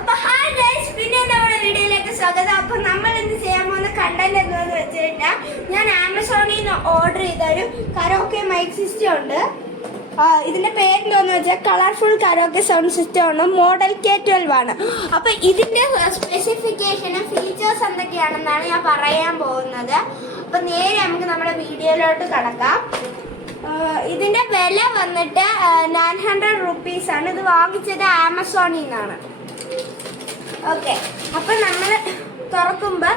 അപ്പൊ hi guys, പിന്നെ നമ്മുടെ വീഡിയോയിലേക്ക് സ്വാഗതം. അപ്പൊ നമ്മൾ എന്ത് ചെയ്യാൻ പോകുന്ന കണ്ടന്റ് എന്താണെന്ന് വെച്ച് കഴിഞ്ഞാൽ, ഞാൻ ആമസോണിൽ നിന്ന് ഓർഡർ ചെയ്ത ഒരു കരോക്കെ മൈക്ക് സിസ്റ്റം ഉണ്ട്. ഇതിന്റെ പേരെന്തോന്ന് വെച്ചാൽ കളർഫുൾ കരോക്കെ സൗണ്ട് സിസ്റ്റം ആണ്. മോഡൽ K12 ആണ്. അപ്പൊ ഇതിന്റെ സ്പെസിഫിക്കേഷനും ഫീച്ചേഴ്സ് എന്തൊക്കെയാണെന്നാണ് ഞാൻ പറയാൻ പോകുന്നത്. അപ്പൊ നേരെ നമുക്ക് നമ്മുടെ വീഡിയോയിലോട്ട് കടക്കാം. ഇതിന്റെ വില വന്നിട്ട് 900 rupees ആണ്. ഇത് വാങ്ങിച്ചത് ആമസോണിൽ നിന്നാണ്. ഓക്കെ, അപ്പൊ നമ്മൾ തുറക്കുമ്പോൾ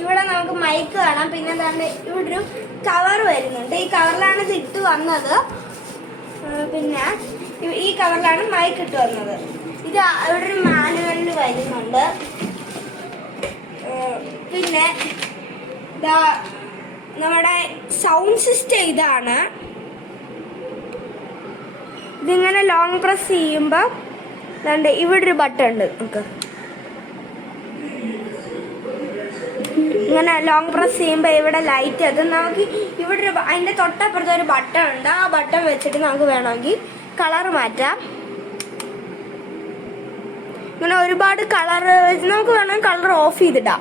ഇവിടെ നമുക്ക് മൈക്ക് കാണാം. പിന്നെ എന്താണ്, ഇവിടെ ഒരു കവർ വരുന്നുണ്ട്. ഈ കവറിലാണ് ഇത് ഇട്ട് വന്നത്. പിന്നെ ഈ കവറിലാണ് മൈക്ക് ഇട്ട് വന്നത്. ഇത് ഇവിടെ ഒരു മാനുവലിൽ വരുന്നുണ്ട്. പിന്നെ നമ്മുടെ സൗണ്ട് സിസ്റ്റം ഇതാണ്. ഇതിങ്ങനെ ലോങ് പ്രസ് ചെയ്യുമ്പോൾ ഇവിടെ ഒരു ബട്ടൺ ഉണ്ട്. നമുക്ക് ഇങ്ങനെ ലോങ് പ്രസ് ചെയ്യുമ്പോൾ ഇവിടെ ലൈറ്റ് അത് നമുക്ക് ഇവിടെ അതിൻ്റെ തൊട്ടപ്പുറത്ത് ഒരു ബട്ടൺ ഉണ്ട്. ആ ബട്ടൺ വെച്ചിട്ട് നമുക്ക് വേണമെങ്കിൽ കളർ മാറ്റാം. ഇങ്ങനെ ഒരുപാട് കളർ നമുക്ക് വേണമെങ്കിൽ കളർ ഓഫ് ചെയ്തിടാം.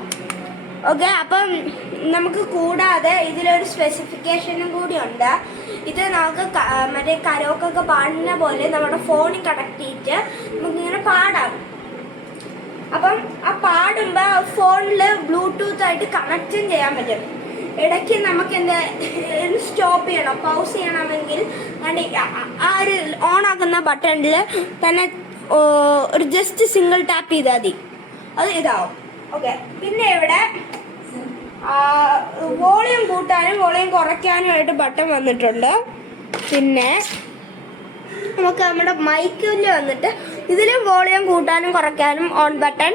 ഓക്കെ, അപ്പം നമുക്ക് കൂടാതെ ഇതിലൊരു സ്പെസിഫിക്കേഷനും കൂടി ഉണ്ട്. ഇത് നമുക്ക് മറ്റേ കരോക്കൊക്കെ പാടുന്ന പോലെ നമ്മുടെ ഫോണിൽ കണക്ട് ചെയ്തിട്ട് നമുക്കിങ്ങനെ പാടാം. അപ്പം ആ പാടുമ്പോൾ ഫോണിൽ ബ്ലൂടൂത്ത് ആയിട്ട് കണക്റ്റും ചെയ്യാൻ പറ്റും. ഇടയ്ക്ക് നമുക്ക് സ്റ്റോപ്പ് ചെയ്യണം, പൗസ് ചെയ്യണമെങ്കിൽ ആ ഒരു ഓൺ ആക്കുന്ന ബട്ടണിൽ തന്നെ ഒരു ജസ്റ്റ് സിംഗിൾ ടാപ്പ് ചെയ്താൽ മതി, അത് ഇതാവും. ഓക്കെ, പിന്നെ ഇവിടെ വോളിയം കൂട്ടാനും വോളിയം കുറയ്ക്കാനുമായിട്ട് ബട്ടൺ വന്നിട്ടുണ്ട്. പിന്നെ നമുക്ക് നമ്മുടെ മൈക്കിൽ വന്നിട്ട് ഇതിലും വോളിയം കൂട്ടാനും കുറയ്ക്കാനും ഓൺ ബട്ടൺ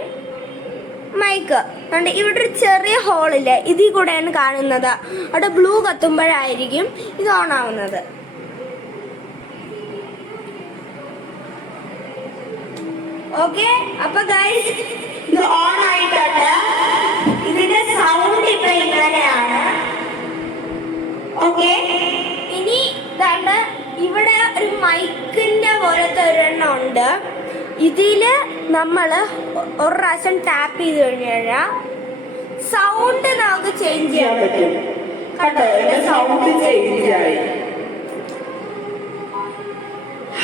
മൈക്ക് ഉണ്ട്. ഇവിടെ ഒരു ചെറിയ ഹോളില്ലേ, ഇതിൽ കൂടെയാണ് കാണുന്നത്. അവിടെ ബ്ലൂ കത്തുമ്പോഴായിരിക്കും ഇത് ഓൺ ആവുന്നത്. ഓക്കെ, അപ്പൊ ഗൈസ് ഇത് ഓൺ ആയിട്ടുണ്ട്. ഇതിന്റെ സൗണ്ട് ഇപ്പൊ ഇങ്ങനെയാണ്. ഓക്കെ, ഇനി ഇതാണ്ട് ഇവിടെ ഒരു മൈക്കിന്റെ പോലത്തെ ഒരെണ്ണം ഉണ്ട്. ഇതില് നമ്മള് ഒരു പ്രാവശ്യം ടാപ്പ് ചെയ്ത് കഴിഞ്ഞാൽ സൗണ്ട് നമുക്ക് ചേഞ്ച് ചെയ്യാൻ പറ്റും. കണ്ടോ, സൗണ്ട് ചേഞ്ച് ആയി.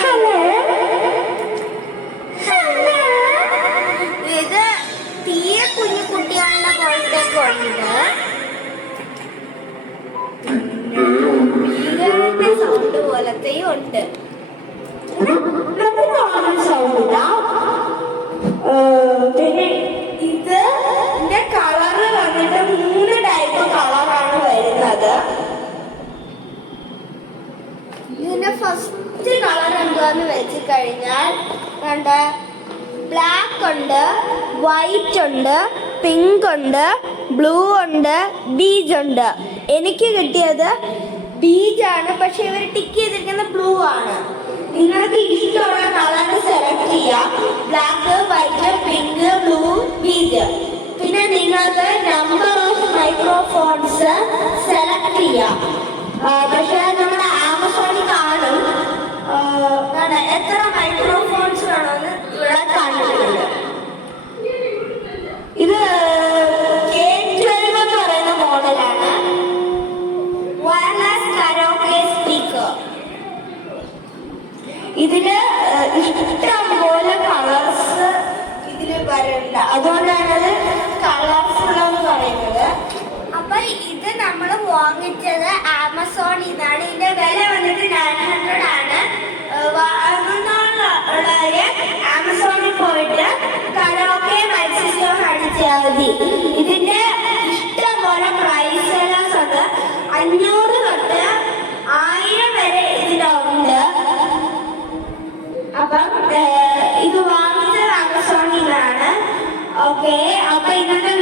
ഹലോ, ഇത് തീരെ കുഞ്ഞു കുട്ടികളുടെ പോലത്തേക്ക് ഉണ്ട്. സൗണ്ട് പോലത്തെയും ഉണ്ട്. പിന്നെ ഇതിന്റെ കളറ് വന്നിട്ട് 3 ടൈപ്പ് കളറാണ് വരുന്നത്. ഇതിന്റെ ഫസ്റ്റ് കളർ എന്താന്ന് വെച്ച് കഴിഞ്ഞാൽ ബ്ലാക്ക് ഉണ്ട്, വൈറ്റ് ഉണ്ട്, പിങ്ക് ഉണ്ട്, ബ്ലൂ ഉണ്ട്, ബീജ് ഉണ്ട്. എനിക്ക് കിട്ടിയത് ബീജാണ്, പക്ഷെ ഇവർ ടിക്ക് ചെയ്തിരിക്കുന്ന ബ്ലൂ ആണ്. നിങ്ങൾക്ക് ഇഷ്ടമുള്ള കളർ സെലക്ട് ചെയ്യാം. Black, white, pink, blue, beige. പിന്നെ നിങ്ങൾക്ക് നമ്പർ ഓഫ് മൈക്രോഫോൺസ് സെലക്ട് ചെയ്യാം. പക്ഷെ നമ്മുടെ ആമസോണിൽ കാണും എത്ര മൈക്രോഫോൺസ് വേണമെന്ന് ഇവിടെ കാണിച്ചിട്ടുണ്ട്. ഇത് K12 എന്ന് പറയുന്ന മോഡലാണ്. Wireless karaoke speaker. ഇതില് ഇഷ്ടം പോലെ കളേഴ്സ് ഇതില് വരുന്നുണ്ട്. അതുകൊണ്ടാണ് അത് കളർഫുൾ എന്ന് പറയുന്നത്. അപ്പൊ ഇത് നമ്മൾ വാങ്ങിച്ചത് ആമസോണിൽ നിന്നാണ്. ഇതിന്റെ വില വന്നിട്ട് 900 ആണ്. വാങ്ങുന്നവര് ആമസോണിൽ പോയിട്ട് കരോക്കെ മൈക്ക് സിസ്റ്റം അടിച്ചാൽ മതി. ഇതിന്റെ ഇഷ്ടം പോലെ പ്രൈസ് സെല്ലേഴ്സ് ഉണ്ട്. 500 തൊട്ട് 1000 വരെ ഇതിലുണ്ട്. അപ്പം ഇത് വാങ്ങിച്ചത് ആമസോണിൽ നിന്നാണ്. ഓക്കെ, അപ്പൊ ഇന്നത്തെ